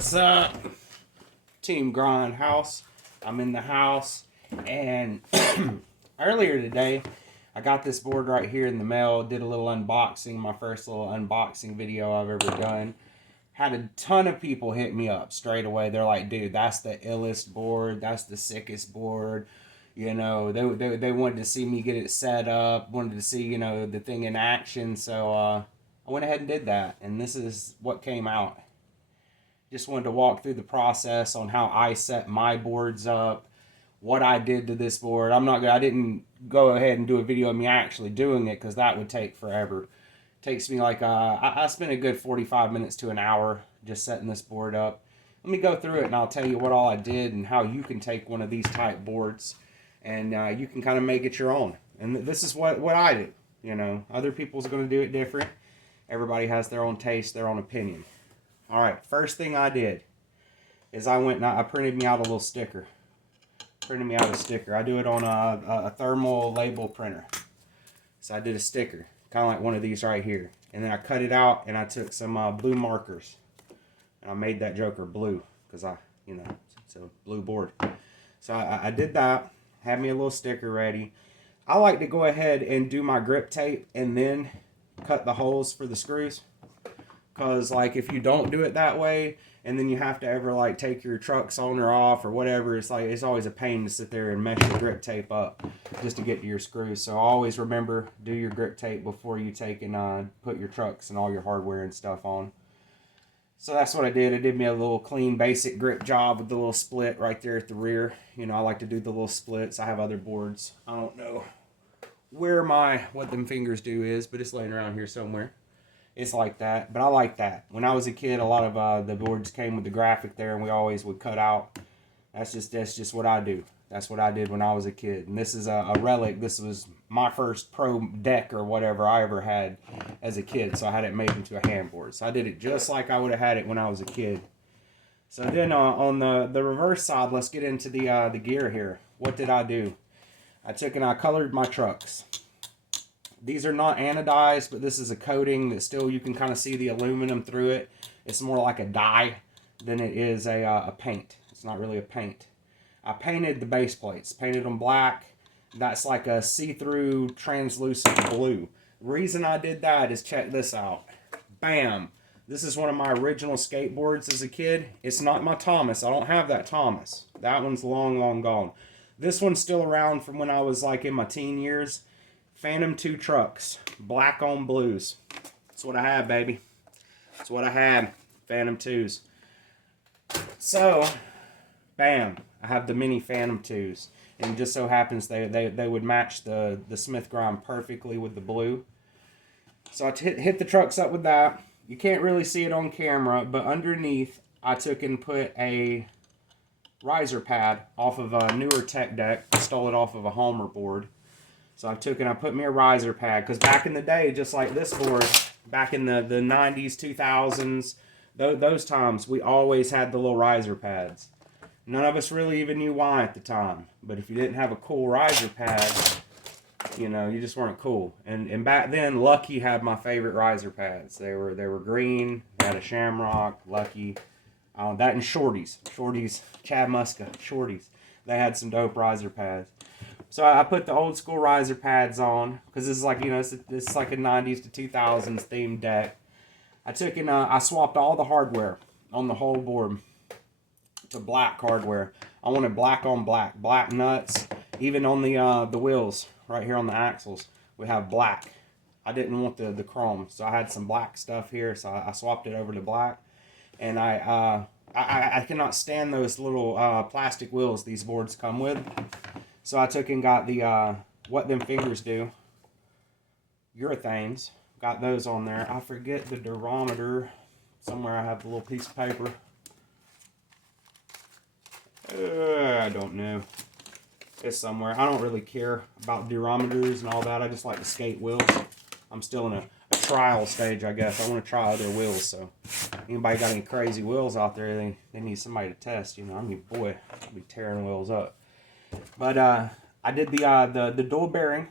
What's up? Team Grind House. I'm in the house, and earlier today I got this board right here in the mail. Did a little unboxing, my first little unboxing video I've ever done. Had a ton of people hit me up straight away. They're like, dude, that's the illest board, that's the sickest board. You know, they wanted to see me get it set up, wanted to see, you know, the thing in action. So I went ahead and did that, and this is what came out. Just wanted to walk through the process on how I set my boards up, what I did to this board. I didn't go ahead and do a video of me actually doing it because that would take forever. It takes me like, I spent a good 45 minutes to an hour just setting this board up. Let me go through it and I'll tell you what all I did and how you can take one of these type boards and you can kind of make it your own. And this is what I do. You know, other people's going to do it different. Everybody has their own taste, their own opinion. All right, first thing I did is I went and I printed me out a little sticker. Printed me out a sticker. I do it on a thermal label printer. So I did a sticker, kind of like one of these right here. And then I cut it out and I took some blue markers. And I made that joker blue because it's a blue board. So I did that, had me a little sticker ready. I like to go ahead and do my grip tape and then cut the holes for the screws. Because like if you don't do it that way and then you have to ever like take your trucks on or off or whatever, it's always a pain to sit there and mesh your grip tape up just to get to your screws. So always remember, do your grip tape before you take and put your trucks and all your hardware and stuff on. So that's what I did. I did me a little clean basic grip job with the little split right there at the rear. You know, I like to do the little splits. I have other boards. I don't know where what them fingers do is, but it's laying around here somewhere. It's like that, but I like that. When I was a kid, a lot of the boards came with the graphic there, and we always would cut out. That's just what I do. That's what I did when I was a kid. And this is a relic. This was my first pro deck or whatever I ever had as a kid, so I had it made into a handboard. So I did it just like I would have had it when I was a kid. So then on the reverse side, let's get into the gear here. What did I do? I took and I colored my trucks. These are not anodized, but this is a coating that still you can kind of see the aluminum through it. It's more like a dye than it is a paint. It's not really a paint. I painted the base plates, painted them black. That's like a see-through translucent blue. The reason I did that is check this out. Bam! This is one of my original skateboards as a kid. It's not my Thomas. I don't have that Thomas. That one's long, long gone. This one's still around from when I was like in my teen years. Phantom 2 trucks, black on blues. That's what I have, baby. That's what I have, Phantom 2s. So, bam, I have the mini Phantom 2s. And it just so happens they would match the Smith grind perfectly with the blue. So I hit the trucks up with that. You can't really see it on camera, but underneath I took and put a riser pad off of a newer Tech deck. I stole it off of a Homer board. So I took and I put me a riser pad, because back in the day, just like this board, back in the 90s, 2000s, those times, we always had the little riser pads. None of us really even knew why at the time. But if you didn't have a cool riser pad, you know, you just weren't cool. And back then, Lucky had my favorite riser pads. They were green, they had a shamrock, Lucky, that and Shorties, Chad Muska, Shorties. They had some dope riser pads. So I put the old school riser pads on, because this is like, you know, it's like a 90s to 2000s themed deck. I took and I swapped all the hardware on the whole board to black hardware. I wanted black on black, black nuts. Even on the wheels right here on the axles, we have black. I didn't want the chrome, so I had some black stuff here, so I swapped it over to black. And I cannot stand those little plastic wheels these boards come with. So I took and got the, what them fingers do, urethanes, got those on there. I forget the durometer. Somewhere I have a little piece of paper. I don't know. It's somewhere. I don't really care about durometers and all that. I just like to skate wheels. I'm still in a trial stage, I guess. I want to try other wheels, so anybody got any crazy wheels out there, they need somebody to test. You know, I mean, boy, I'll be tearing wheels up. But I did the dual bearing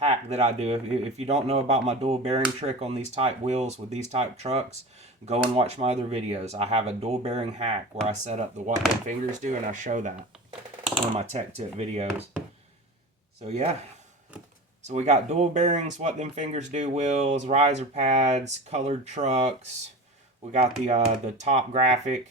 hack that I do. If you don't know about my dual bearing trick on these type wheels with these type trucks, go and watch my other videos. I have a dual bearing hack where I set up the what the fingers do, and I show that. It's one of my tech tip videos. So yeah. So we got dual bearings, what them fingers do wheels, riser pads, colored trucks. We got the top graphic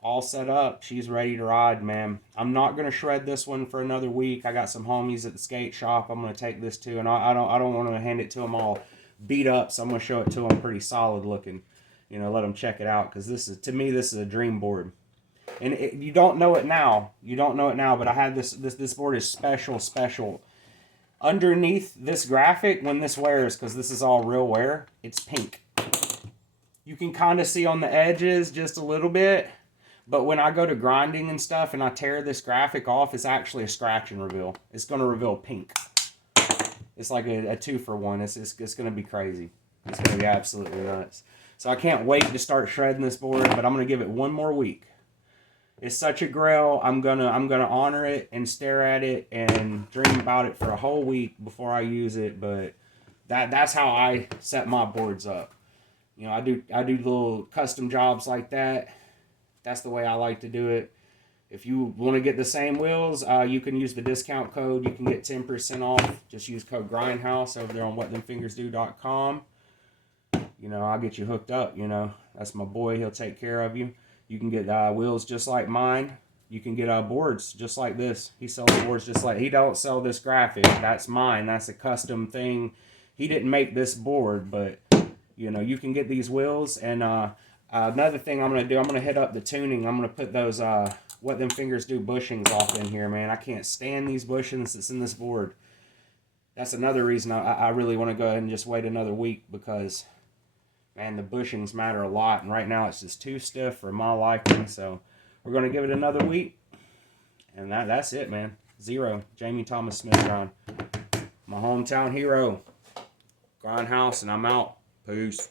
all set up. She's ready to ride, man. I'm not gonna shred this one for another week. I got some homies at the skate shop I'm gonna take this to, and I don't want to hand it to them all beat up, so I'm gonna show it to them pretty solid looking. You know, let them check it out, because this is, to me, this is a dream board. And you don't know it now. You don't know it now, but I had this board is special. Underneath this graphic, when this wears, because this is all real wear, it's pink. You can kind of see on the edges just a little bit. But when I go to grinding and stuff and I tear this graphic off, it's actually a scratch and reveal. It's going to reveal pink. It's like a 2-for-1. It's going to be crazy. It's going to be absolutely nuts. So I can't wait to start shredding this board, but I'm going to give it one more week. It's such a grail. I'm gonna honor it and stare at it and dream about it for a whole week before I use it. But that's how I set my boards up. You know, I do little custom jobs like that. That's the way I like to do it. If you want to get the same wheels, you can use the discount code. You can get 10% off. Just use code GRINDHOUSE over there on whatthemfingersdo.com. You know, I'll get you hooked up, you know. That's my boy. He'll take care of you. You can get wheels just like mine. You can get boards just like this. He sells boards just like... He don't sell this graphic. That's mine. That's a custom thing. He didn't make this board, but, you know, you can get these wheels. And another thing I'm going to do, I'm going to hit up the tuning. I'm going to put those What Them Fingers Do bushings off in here, man. I can't stand these bushings that's in this board. That's another reason I really want to go ahead and just wait another week, because... man, the bushings matter a lot, and right now it's just too stiff for my liking, so we're going to give it another week, and that's it, man. 0. Jamie Thomas Smith grind. My hometown hero. Grindhouse, and I'm out. Peace.